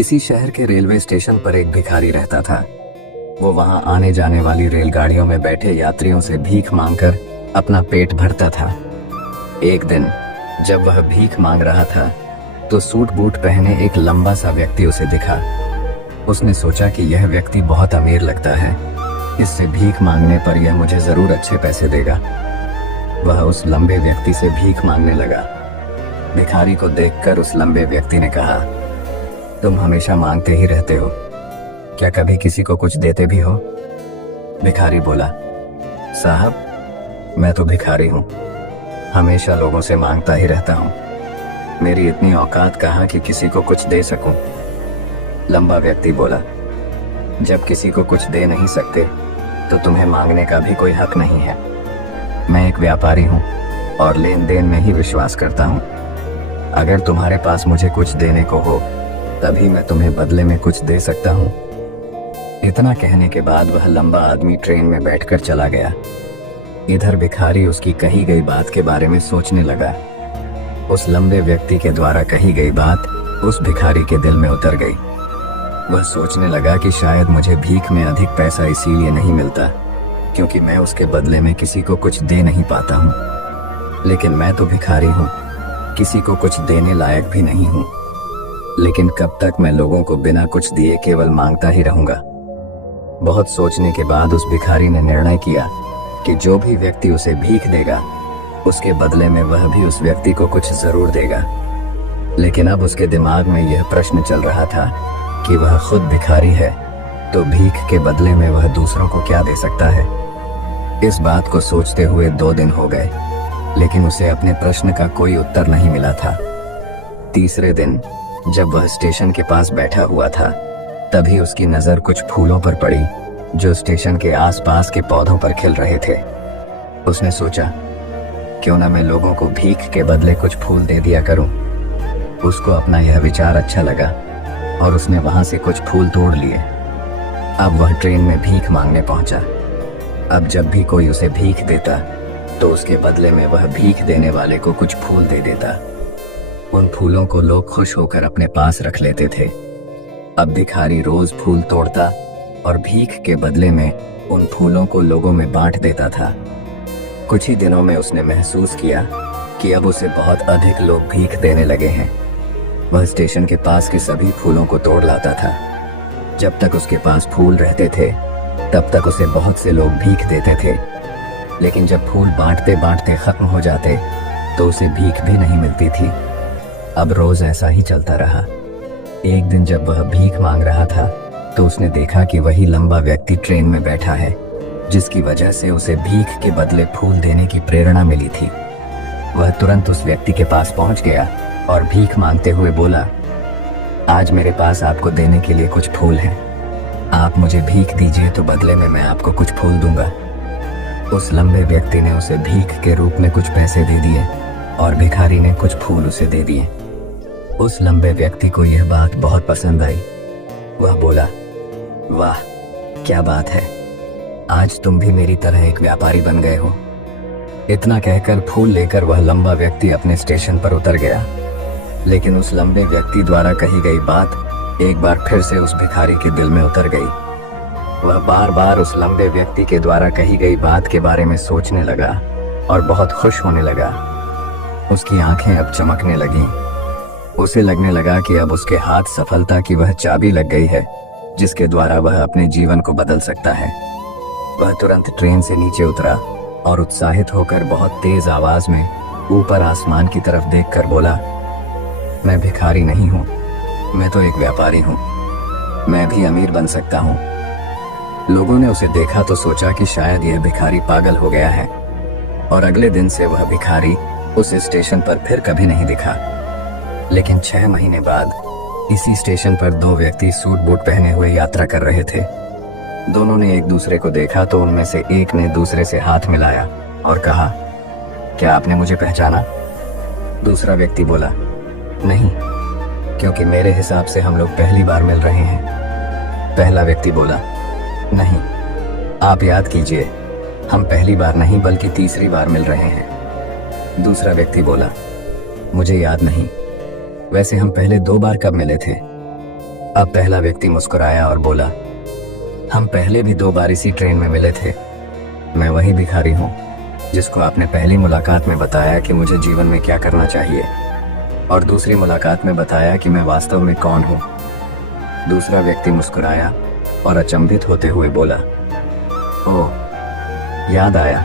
किसी शहर के रेलवे स्टेशन पर एक भिखारी रहता था। वो वहां आने जाने वाली रेलगाड़ियों में बैठे यात्रियों से भीख मांगकर अपना पेट भरता था। एक दिन जब वह भीख मांग रहा था तो सूट बूट पहने एक लंबा सा व्यक्ति उसे दिखा। उसने सोचा कि यह व्यक्ति बहुत अमीर लगता है, इससे भीख मांगने पर यह मुझे जरूर अच्छे पैसे देगा। वह उस लंबे व्यक्ति से भीख मांगने लगा। भिखारी को देखकर उस लंबे व्यक्ति ने कहा, तुम हमेशा मांगते ही रहते हो, क्या कभी किसी को कुछ देते भी हो? भिखारी बोला, साहब मैं तो भिखारी हूँ, हमेशा लोगों से मांगता ही रहता हूँ, मेरी इतनी औकात कहाँ कि किसी को कुछ दे सकूं। लंबा व्यक्ति बोला, जब किसी को कुछ दे नहीं सकते तो तुम्हें मांगने का भी कोई हक नहीं है। मैं एक व्यापारी हूँ और लेन देन में ही विश्वास करता हूँ। अगर तुम्हारे पास मुझे कुछ देने को हो तभी मैं तुम्हें बदले में कुछ दे सकता हूँ। इतना कहने के बाद वह लंबा आदमी ट्रेन में बैठकर चला गया। इधर भिखारी उसकी कही गई बात के बारे में सोचने लगा। उस लंबे व्यक्ति के द्वारा कही गई बात उस भिखारी के दिल में उतर गई। वह सोचने लगा कि शायद मुझे भीख में अधिक पैसा इसीलिए नहीं मिलता क्योंकि मैं उसके बदले में किसी को कुछ दे नहीं पाता हूँ। लेकिन मैं तो भिखारी हूँ, किसी को कुछ देने लायक भी नहीं हूँ। लेकिन कब तक मैं लोगों को बिना कुछ दिए केवल मांगता ही रहूंगा? बहुत सोचने के बाद उस भिखारी ने निर्णय किया कि जो भी व्यक्ति उसे भीख देगा उसके बदले में वह भी उस व्यक्ति को कुछ जरूर देगा। लेकिन अब उसके दिमाग में यह प्रश्न चल रहा था कि वह खुद भिखारी है तो भीख के बदले में वह दूसरों को क्या दे सकता है। इस बात को सोचते हुए 2 दिन हो गए, लेकिन उसे अपने प्रश्न का कोई उत्तर नहीं मिला था। तीसरे दिन जब वह स्टेशन के पास बैठा हुआ था तभी उसकी नजर कुछ फूलों पर पड़ी जो स्टेशन के आसपास के पौधों पर खिल रहे थे। उसने सोचा, क्यों ना मैं लोगों को भीख के बदले कुछ फूल दे दिया करूं। उसको अपना यह विचार अच्छा लगा और उसने वहां से कुछ फूल तोड़ लिए। अब वह ट्रेन में भीख मांगने पहुंचा। अब जब भी कोई उसे भीख देता तो उसके बदले में वह भीख देने वाले को कुछ फूल दे देता। उन फूलों को लोग खुश होकर अपने पास रख लेते थे। अब भिखारी रोज फूल तोड़ता और भीख के बदले में उन फूलों को लोगों में बांट देता था। कुछ ही दिनों में उसने महसूस किया कि अब उसे बहुत अधिक लोग भीख देने लगे हैं। वह स्टेशन के पास के सभी फूलों को तोड़ लाता था। जब तक उसके पास फूल रहते थे तब तक उसे बहुत से लोग भीख देते थे, लेकिन जब फूल बांटते बांटते खत्म हो जाते तो उसे भीख भी नहीं मिलती थी। अब रोज ऐसा ही चलता रहा। एक दिन जब वह भीख मांग रहा था तो उसने देखा कि वही लंबा व्यक्ति ट्रेन में बैठा है जिसकी वजह से उसे भीख के बदले फूल देने की प्रेरणा मिली थी। वह तुरंत उस व्यक्ति के पास पहुंच गया और भीख मांगते हुए बोला, आज मेरे पास आपको देने के लिए कुछ फूल हैं, आप मुझे भीख दीजिए तो बदले में मैं आपको कुछ फूल दूंगा। उस लंबे व्यक्ति ने उसे भीख के रूप में कुछ पैसे दे दिए और भिखारी ने कुछ फूल उसे दे दिए। उस लंबे व्यक्ति को यह बात बहुत पसंद आई। वह बोला, वाह क्या बात है, आज तुम भी मेरी तरह एक व्यापारी बन गए हो। इतना कहकर फूल लेकर वह लंबा व्यक्ति अपने स्टेशन पर उतर गया। लेकिन उस लंबे व्यक्ति द्वारा कही गई बात एक बार फिर से उस भिखारी के दिल में उतर गई। वह बार बार उस लंबे व्यक्ति के द्वारा कही गई बात के बारे में सोचने लगा और बहुत खुश होने लगा। उसकी आंखें अब चमकने लगीं। उसे लगने लगा कि अब उसके हाथ सफलता की वह चाबी लग गई है जिसके द्वारा वह अपने जीवन को बदल सकता है। वह तुरंत ट्रेन से नीचे उतरा और उत्साहित होकर बहुत तेज आवाज में ऊपर आसमान की तरफ देखकर बोला, मैं भिखारी नहीं हूँ, मैं तो एक व्यापारी हूँ, मैं भी अमीर बन सकता हूँ। लोगों ने उसे देखा तो सोचा कि शायद यह भिखारी पागल हो गया है और अगले दिन से वह भिखारी उस स्टेशन पर फिर कभी नहीं दिखा। लेकिन 6 महीने बाद इसी स्टेशन पर 2 व्यक्ति सूट बूट पहने हुए यात्रा कर रहे थे। दोनों ने एक दूसरे को देखा तो उनमें से एक ने दूसरे से हाथ मिलाया और कहा, क्या आपने मुझे पहचाना? दूसरा व्यक्ति बोला, नहीं, क्योंकि मेरे हिसाब से हम लोग पहली बार मिल रहे हैं। पहला व्यक्ति बोला, नहीं, आप याद कीजिए, हम पहली बार नहीं बल्कि तीसरी बार मिल रहे हैं। दूसरा व्यक्ति बोला, मुझे याद नहीं, वैसे हम पहले 2 बार कब मिले थे? अब पहला व्यक्ति मुस्कुराया और बोला, हम पहले भी 2 बार इसी ट्रेन में मिले थे। मैं वही भिखारी हूँ जिसको आपने पहली मुलाकात में बताया कि मुझे जीवन में क्या करना चाहिए, और दूसरी मुलाकात में बताया कि मैं वास्तव में कौन हूँ। दूसरा व्यक्ति मुस्कुराया और अचंभित होते हुए बोला, ओह, याद आया,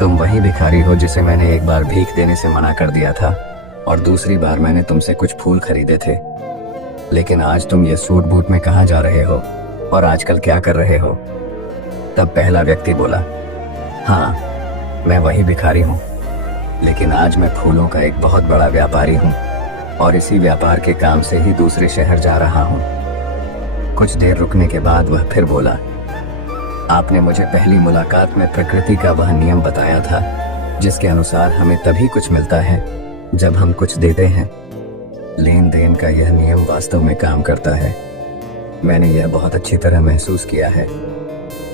तुम वही भिखारी हो जिसे मैंने एक बार भीख देने से मना कर दिया था और दूसरी बार मैंने तुमसे कुछ फूल खरीदे थे। लेकिन आज तुम ये सूट बूट में कहाँ जा रहे हो और आजकल क्या कर रहे हो? तब पहला व्यक्ति बोला, हाँ, मैं वही भिखारी हूँ, लेकिन आज मैं फूलों का एक बहुत बड़ा व्यापारी हूँ और इसी व्यापार के काम से ही दूसरे शहर जा रहा हूँ। कुछ देर रुकने के बाद वह फिर बोला, आपने मुझे पहली मुलाकात में प्रकृति का वह नियम बताया था जिसके अनुसार हमें तभी कुछ मिलता है जब हम कुछ देते हैं। लेन देन का यह नियम वास्तव में काम करता है। मैंने यह बहुत अच्छी तरह महसूस किया है,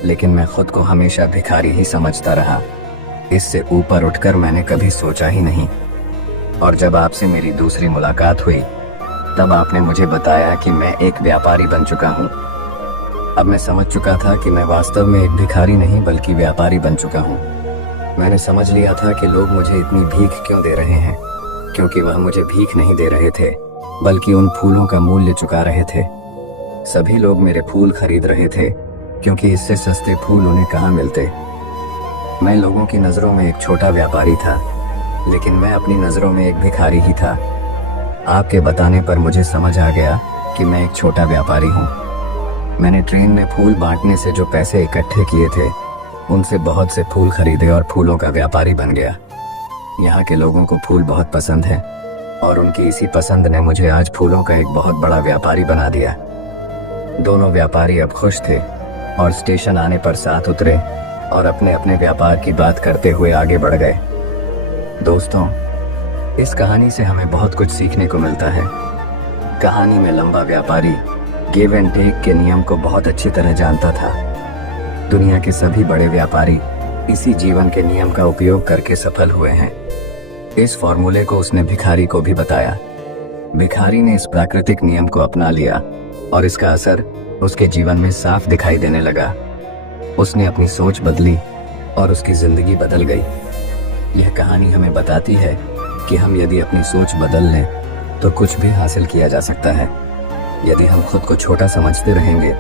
लेकिन मैं खुद को हमेशा भिखारी ही समझता रहा। इससे ऊपर उठकर मैंने कभी सोचा ही नहीं। और जब आपसे मेरी दूसरी मुलाकात हुई तब आपने मुझे बताया कि मैं एक व्यापारी बन चुका हूँ। अब मैं समझ चुका था कि मैं वास्तव में एक भिखारी नहीं बल्कि व्यापारी बन चुका हूँ। मैंने समझ लिया था कि लोग मुझे इतनी भीख क्यों दे रहे हैं, क्योंकि वह मुझे भीख नहीं दे रहे थे बल्कि उन फूलों का मूल्य चुका रहे थे। सभी लोग मेरे फूल खरीद रहे थे क्योंकि इससे सस्ते फूल उन्हें कहाँ मिलते। मैं लोगों की नज़रों में एक छोटा व्यापारी था, लेकिन मैं अपनी नज़रों में एक भिखारी ही था। आपके बताने पर मुझे समझ आ गया कि मैं एक छोटा व्यापारी हूँ। मैंने ट्रेन में फूल बांटने से जो पैसे इकट्ठे किए थे उनसे बहुत से फूल खरीदे और फूलों का व्यापारी बन गया। यहाँ के लोगों को फूल बहुत पसंद है और उनकी इसी पसंद ने मुझे आज फूलों का एक बहुत बड़ा व्यापारी बना दिया। दोनों व्यापारी अब खुश थे और स्टेशन आने पर साथ उतरे और अपने अपने व्यापार की बात करते हुए आगे बढ़ गए। दोस्तों, इस कहानी से हमें बहुत कुछ सीखने को मिलता है। कहानी में लंबा व्यापारी गिव एंड टेक के नियम को बहुत अच्छी तरह जानता था। दुनिया के सभी बड़े व्यापारी इसी जीवन के नियम का उपयोग करके सफल हुए हैं। इस फॉर्मूले को उसने भिखारी को भी बताया। भिखारी ने इस प्राकृतिक नियम को अपना लिया और इसका असर उसके जीवन में साफ दिखाई देने लगा। उसने अपनी सोच बदली और उसकी जिंदगी बदल गई। यह कहानी हमें बताती है कि हम यदि अपनी सोच बदल लें तो कुछ भी हासिल किया जा सकता है। यदि हम खुद को छोटा समझते रहेंगे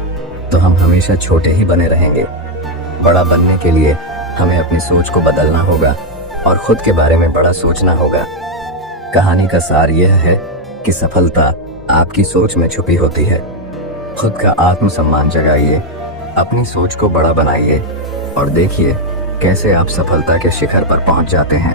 तो हम हमेशा छोटे ही बने रहेंगे। बड़ा बनने के लिए हमें अपनी सोच को बदलना होगा और खुद के बारे में बड़ा सोचना होगा। कहानी का सार यह है कि सफलता आपकी सोच में छुपी होती है। खुद का आत्मसम्मान जगाइए, अपनी सोच को बड़ा बनाइए और देखिए कैसे आप सफलता के शिखर पर पहुंच जाते हैं।